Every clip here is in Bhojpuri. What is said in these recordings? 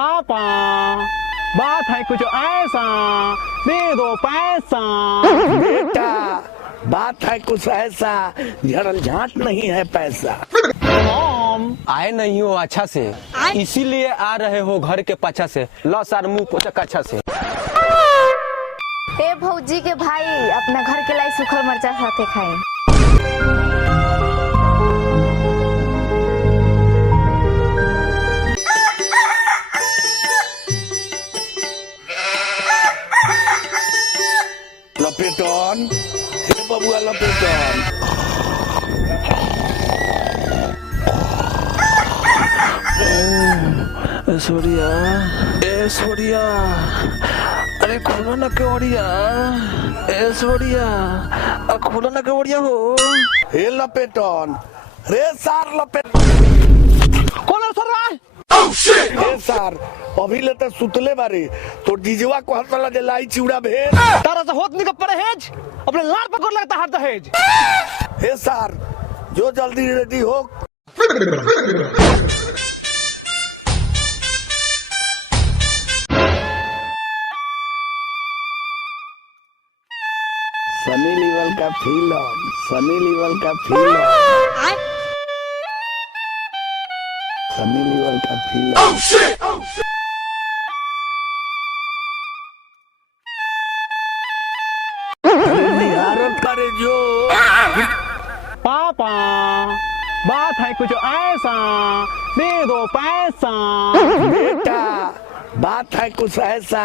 पापा बात है कुछ ऐसा, दे दो पैसा। बेटा बात है कुछ ऐसा, झड़ल झांट नहीं है पैसा। आए नहीं हो अच्छा से, इसीलिए आ रहे हो घर के पाछा से। लो सर मुंह पोछक अच्छा से। ए भौजी के भाई अपना घर के लाई सूखल मरचा साथे खाए। लपेटन हे बबुआ लपेटन। सोरिया अरे खोलो ना केवड़िया। सोरिया खोलो ना केवड़िया हो। हे लपेटन रे सार लपेट कौन सर हे सार अभी लेते सुतले बारे तो डीजवा को हसला जे लाई चिवड़ा भेज। तारा से होत निकल परहेज, अपने लाड़ पकड़ लगता हर दहेज। हे सार जो जल्दी रेडी हो। सनी लीवल का फिल्म, सनी लीवल का फिल्म, सनी लीवल का फिल्म। निहारत करे जो। पापा बात है कुछ ऐसा, दे दो पैसा। बेटा बात है कुछ ऐसा,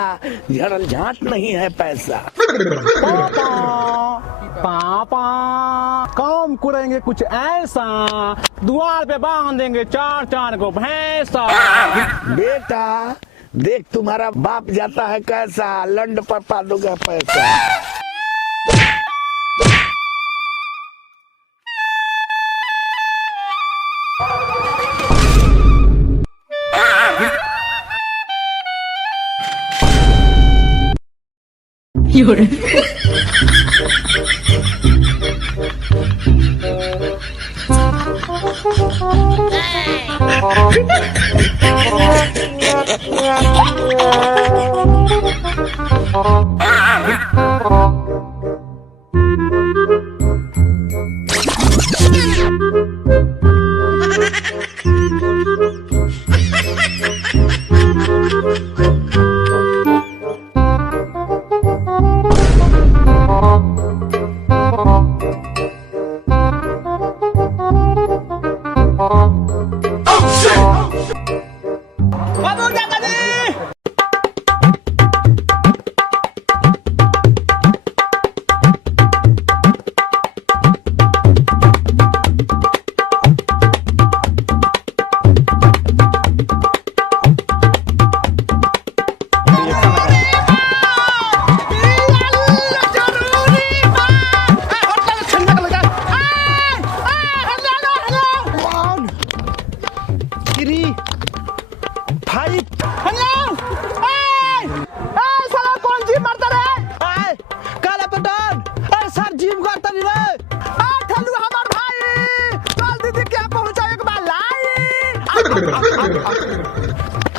झड़ल झांट नहीं है पैसा। पापा पापा काम करेंगे कुछ ऐसा, द्वार पे बांधेंगे चार चार को भैंसा। बेटा देख तुम्हारा बाप जाता है कैसा, लंड पर पा दोगे पैसा।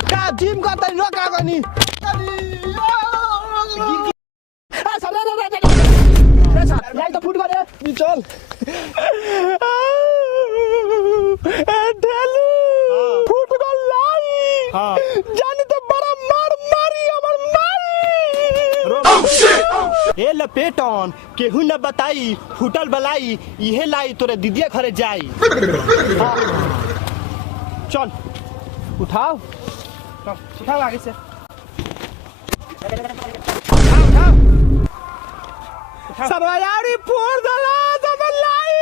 क्या जिम करता नहीं रोका गनी लाइट तो फूट गए चल ढेलू फूट गल लाई जानी तो बड़ा मार मारी हमर मारी। ए लपेटन केहू न बताई फूटल बलाई इहे लाई तोरे दीदिया घरे जाई। चल उठाओ उठाओ आगे से सरवायारी फोड़ दला समलाई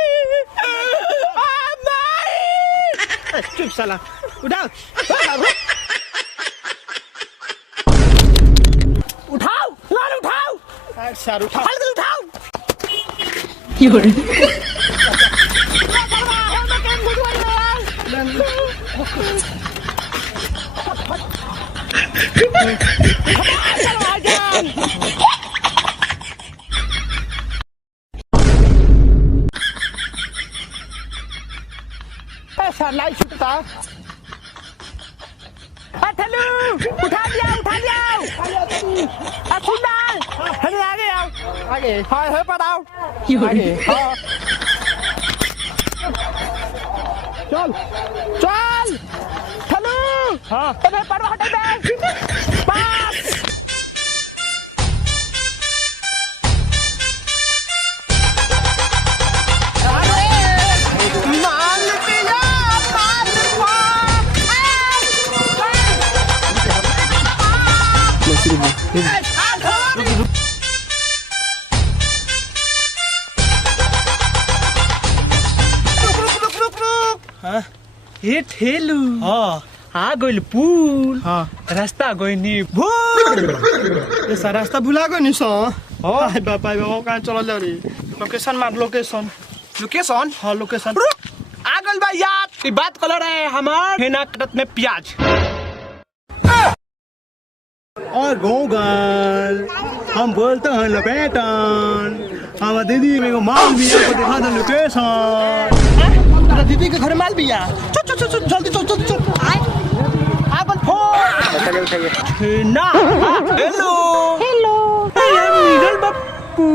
नहीं चुप साला उठाओ उठाओ लाल उठाओ सर उठाओ हल्के उठाओ ऐसा लाइट छूटता। आगे हाय है पड़ाओ आगे हाँ चल चल हेलो हाँ अबे पड़ो हटे बे पास ये ठेलू हाँ आ गइल पुल हाँ रास्ता गइनी भूल ये सा रास्ता भुला गइनी स हाय बाबा बाबा कहाँ चल जा रे लोकेशन मार लोकेशन लोकेशन हाँ लोकेशन आ गल बा याद बात कलर है हमार हेना कटत में प्याज और गोगल हम बोलते हैं लोकेशन हम दीदी मेरे को माल बिया को दिखा दो लोकेशन तेरा दीदी के घर माल बिया चल चल चल जल्दी चल चल चल अपन फोन ना हेलो हेलो मिडल बापू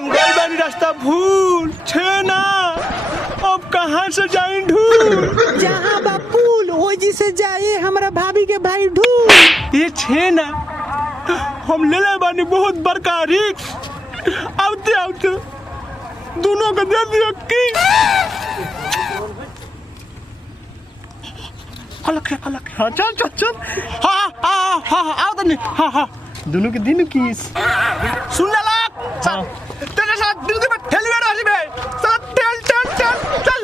गलबानी रास्ता भूल छेना अब कहाँ से जाए ढूंढ जहाँ बापुल ओजी से जाए हमारा भाभी के भाई ढूंढ ये छेना हम ले ले बानी बहुत बड़का रिक्स आउते आउते दोनों को दे दियो की अलग है हाँ चल चल चल हाँ हाँ हाँ हाँ आओ तनी हाँ हाँ दोनों के दिन किस सुन ले लाग चल तेरे साथ दिल के ठेली में राजी में साथ चल चल चल चल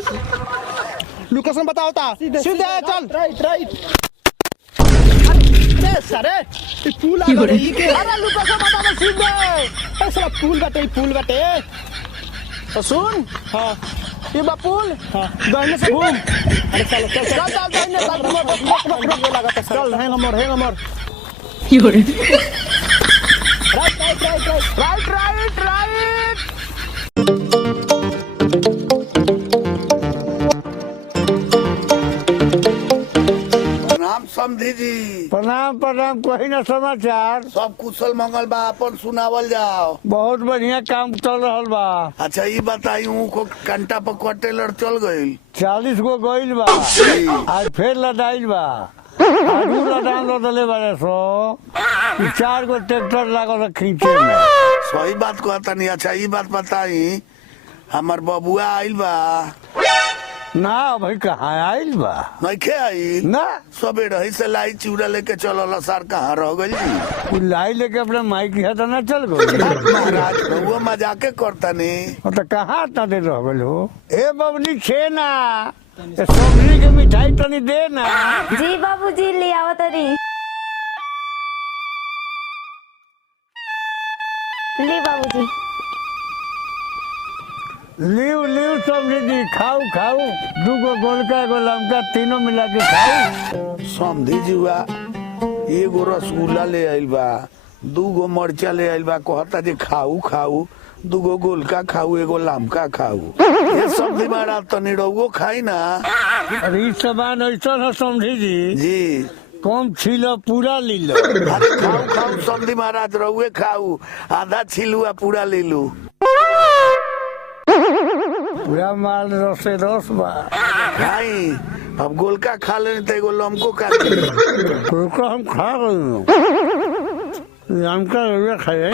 लोकेशन बताओ ता सीधे चल राइट राइट अरे सारे ये पुल आ गए ये के अरे लोकेशन बता दे सीधे ऐसा पुल बाटे तो सुन हाँ ये बापुल हाँ दाहिने से घूम अरे चल चल चल चल दाहिने से चल हैंग अमर राइट प्रणाम समधी जी। प्रणाम प्रणाम, कही ना समाचार। सब कुशल मंगल बा, अपन सुनावल जाओ। बहुत बढ़िया काम चल रहा बा। अच्छा ये बताई को कंटा पर टेलर चल गई 40 गो गईल बा, आज फिर लदाइल बा। आलू लदान लदले बारे सो 4 गो ट्रैक्टर लागल खींचे में। सही बात कहता नहीं। अच्छा ये बात बताई, हमार बबुआ आइल बा ना भाई, कहाँ आइल बा? नइखे आइल ना सबे रही से लाई चिवड़ा लेके चलल सर, कहाँ रह गई जी? लाई लेके अपने माई की हटा ना चल गई। महाराज वो मजाके करता नहीं तो कहाँ इतना देर रह गई हो? ए बबली छे ना सब्जी के मिठाई तनी दे ना। जी बाबूजी ले आओ तरी। ले बाबूजी। लिव सब्जी जी, खाऊ 2 गो गोलका 1 गो लमका, तीनों मिला के खाऊ। समझी जुआ 1 गो रसगुल्ला ले आइल बा, 2 गो मरचा ले आइल बा, कहता जे खाऊ 2 गो गोलका खाऊ, 1 गो लमका खाऊ। ये सब्जी मारा तनी रउओ खाई ना। अरे इस सामान ऐसा है समझी जी, कम छीलो पूरा ले लो। अरे खाऊ सब्जी महाराज, रउए खाऊ, आधा छिलुआ पूरा ले लू। पूरा माल रसे रस बा। खाई अब गोलका खा लेनी तो 1 गो लमको खा गोलका हम खा गए, लमका रउआ खाए।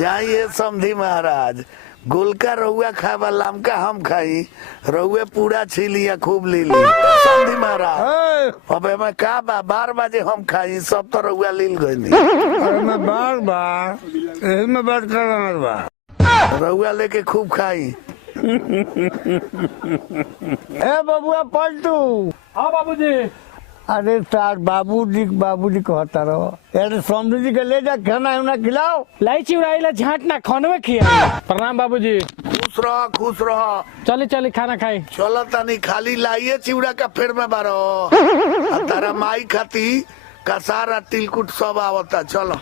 जाइए समझी महाराज, गोलका रउआ खाबा, लमका हम खाई, रउए पूरा छीलिया खूब ले ली। समझी महाराज अब मैं का बा 12 बजे हम खाई, सब तो रउआ लील गई। अरे मैं बार यही में बात कर रहा बा, रउआ लेके खूब खाई। ए बबुआ पलटू। हाँ बाबूजी। अरे तार बाबूजी कहता रहो, अरे समझू जी के ले जा, खाना उना खिलाओ। लाई चिवड़ाई झाट ना खाने में खिया। प्रणाम बाबूजी। खुश रह। चले खाना खाए। चलो तनी खाली लाइए चिवड़ा का फेर में बारो, तारा माई खाती कसारा तिलकुट सब आवता। चलो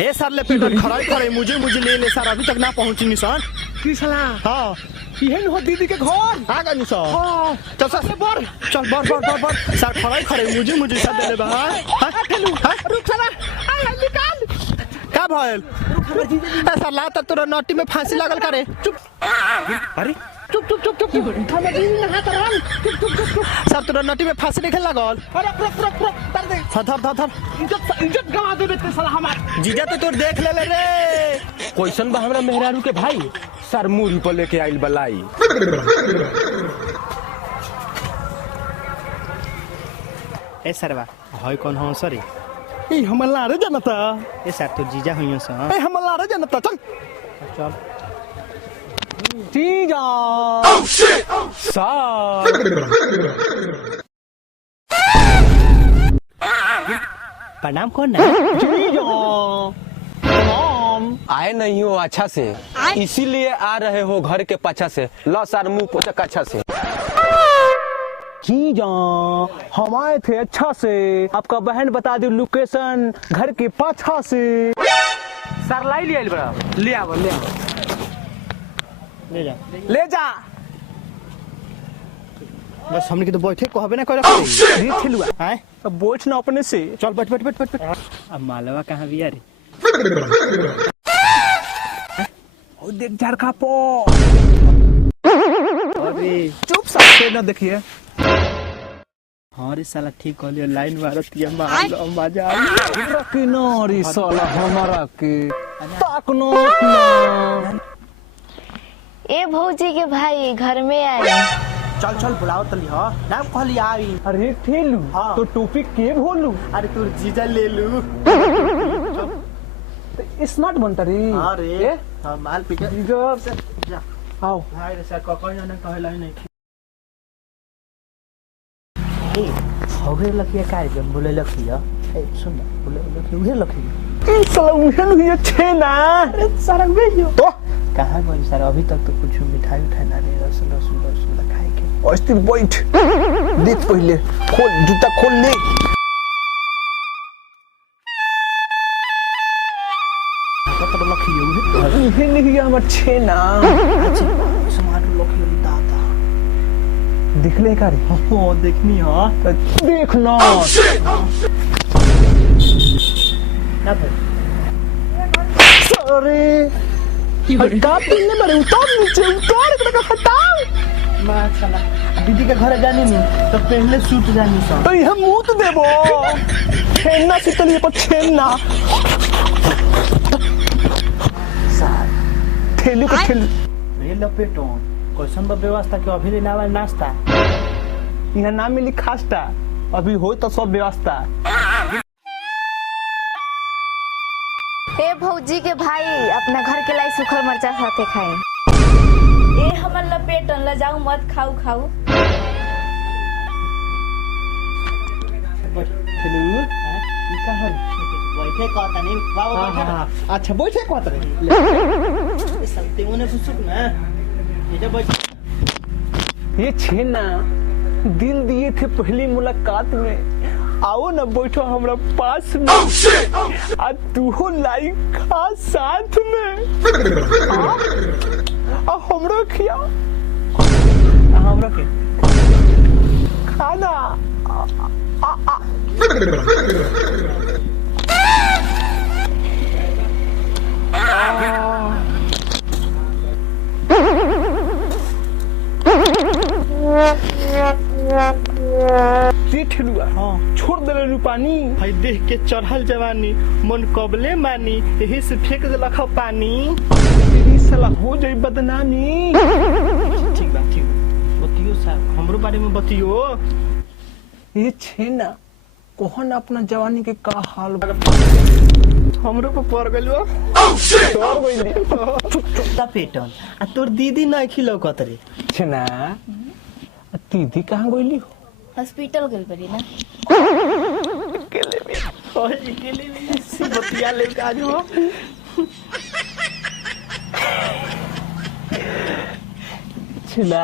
ए सर ले पेट्रोल खड़ाई करे, मुझे ले सर, अभी तक ना पहुंची निशान। की साला हां इहन हो दीदी के घर आ गनी सो हां चल सर बर चल बर सर खड़े मुझे साथ दे ले बा हां ठेलू हां रुक साला आ निकाल का भइल ऐसा लात तोरा नटी में फांसी लागल करे चुप अरे चुप हम दीदी ने हाथ राम चुप सर तोरा नटी में फांसी नहीं लागल अरे रुक कर दे धर इज्जत गवा दे बेटे साला हमार जीजा तो तोर देख ले रे क्वेश्चन बा हमरा मेहरारू के भाई सर मुरी पर लेके आइल बलाई ए सरवा भाई कौन हो सरी ए हम लारे जानता ए सर तो जीजा होइयो स ए हम लारे जानता चल जीजा सर प्रणाम कौन ना जीजा आए नहीं हो अच्छा से इसीलिए आ रहे हो घर के पाछा से लो सर मुंह पोछक अच्छा से जीजा हम आए थे अच्छा से आपका बहन बता दी लोकेशन घर के पाछा से सर लाई लिया बड़ा ले आओ ले जा बस हमने की तो बैठे कहबे ना करे रे खेलुआ हैं अब बैठ ना अपने से चल बैठ अब मालवा कहां भी यार ओ देख झरखा पो अरे चुप साथे ना देखिए हां रे साला ठीक कहलियो लाइन मारत ये मार लो मजा आई रखी ना रे साला हमारा के ताक नो ए भौजी के भाई घर में आए चल बुलाओ तली हां नाम कहली आई अरे ठेलू तो टोपी के भोलू अरे तू जीजा ले लू तो स्मार्ट बनता रे हां रे हां माल पीके जीजा से जा आओ हाय रे सर कोई ना कहला नहीं ए होगे लखिया काय जन बोले लखिया ए सुन बोले लखिया लखिया ए साला उहन हुई छे ना अरे सारा भेजो तो कहां गई सर अभी तक तो कुछ मिठाई ना दे रसगुल्ला खाए के अस्थिर बैठ देख पहले खोल जूता खोल ले तो लखिया नहीं हमर छे ना स्मार्ट लखिया दादा देख ले का रे हां देखनी हां देख ना ना भाई अरे हटा पीने मारे उतार नीचे उतार के हटाओ मां साला दीदी के घर जाने नहीं तो पहले सूट जानी सा तो हम मुंह तो देबो छेना से तलिए पर छेना सार ठेलू के ठेल रे लपेटो कैसन बा व्यवस्था के अभी ना नाश्ता यहां ना मिली खास्ता अभी हो तो सब व्यवस्था ए भौजी के भाई अपना घर के लाई सूखल मरचा साथे खाए ए हमन लपेटन ल जाऊ मत खाऊ ठेलू ई कहां बैठे कहता नहीं बाबा बैठे अच्छा बैठे कहता रे सकते उन्हें सुसुक ना ये बैठ ये छेना दिल दिए थे पहली मुलाकात में आओ ना बैठो हमरा पास में आ तू हो लाइक खा साथ में आ हमरो खिया हमरा के खाना हाँ छोड़ दे पानी भाई देख के चढ़ल जवानी मन कबले मानी यही से फेंक दे लखा पानी साला हो जाई बदनामी ठीक बतियो सर हमरो बारे में बतियो ये छेना कोहन अपना जवानी के का हाल हमरो पे पड़ गइलो तोर गइली चुपता पेटन आ तोर दीदी नहीं खिलो कतरे छेना दीदी कहां गइली हॉस्पिटल गइल बड़ी ना केले में ओए केले में सी बतिया ले का जो छेना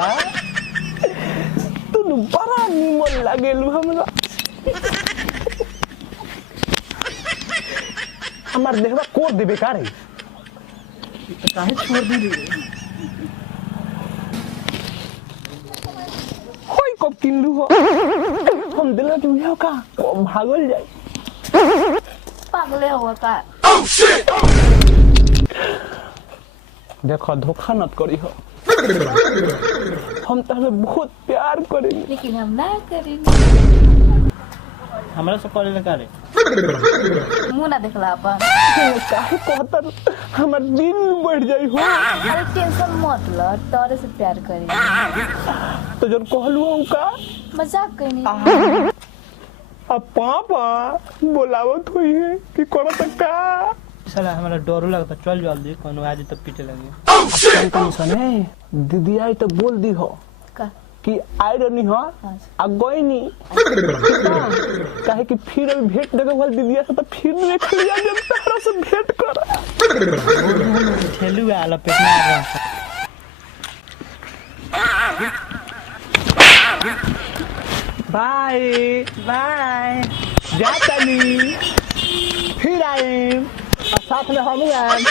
तू बड़ा निमन लागेलु हमरा हमार देखबा कोड देबे का रे तो काहे छोड़ दी रे किन लू हो हम दिल जुझाओ का भागल जाए पागले हो का देखो धोखा मत करी हो हम तहमे बहुत प्यार करेंगे लेकिन हम ना करेंगे हमरा से करे लगा रे मुंह ना देखला अपन काहे कहतर हमर दिल बढ़ जाई हो अरे टेंशन मत ल तोरे से प्यार करेंगे तो जन कहलू हो का मजाक करेंगे अब पापा बोलावत हुई है कि करो तक का साला हमरा डर लगता चल जल्दी कोनो आज तो पीटे लगे कौन सुने दीदी आई तो बोल दी हो का कि आई रहनी हो आ गई नी काहे कि फिर अभी भेंट देखे वाल दीदिया से तो फिर देख लिया जब तारा से भेंट कर ठेलू आला पेट में आ रहा बाय बाय जाता नी फिर आए और साथ में हम आए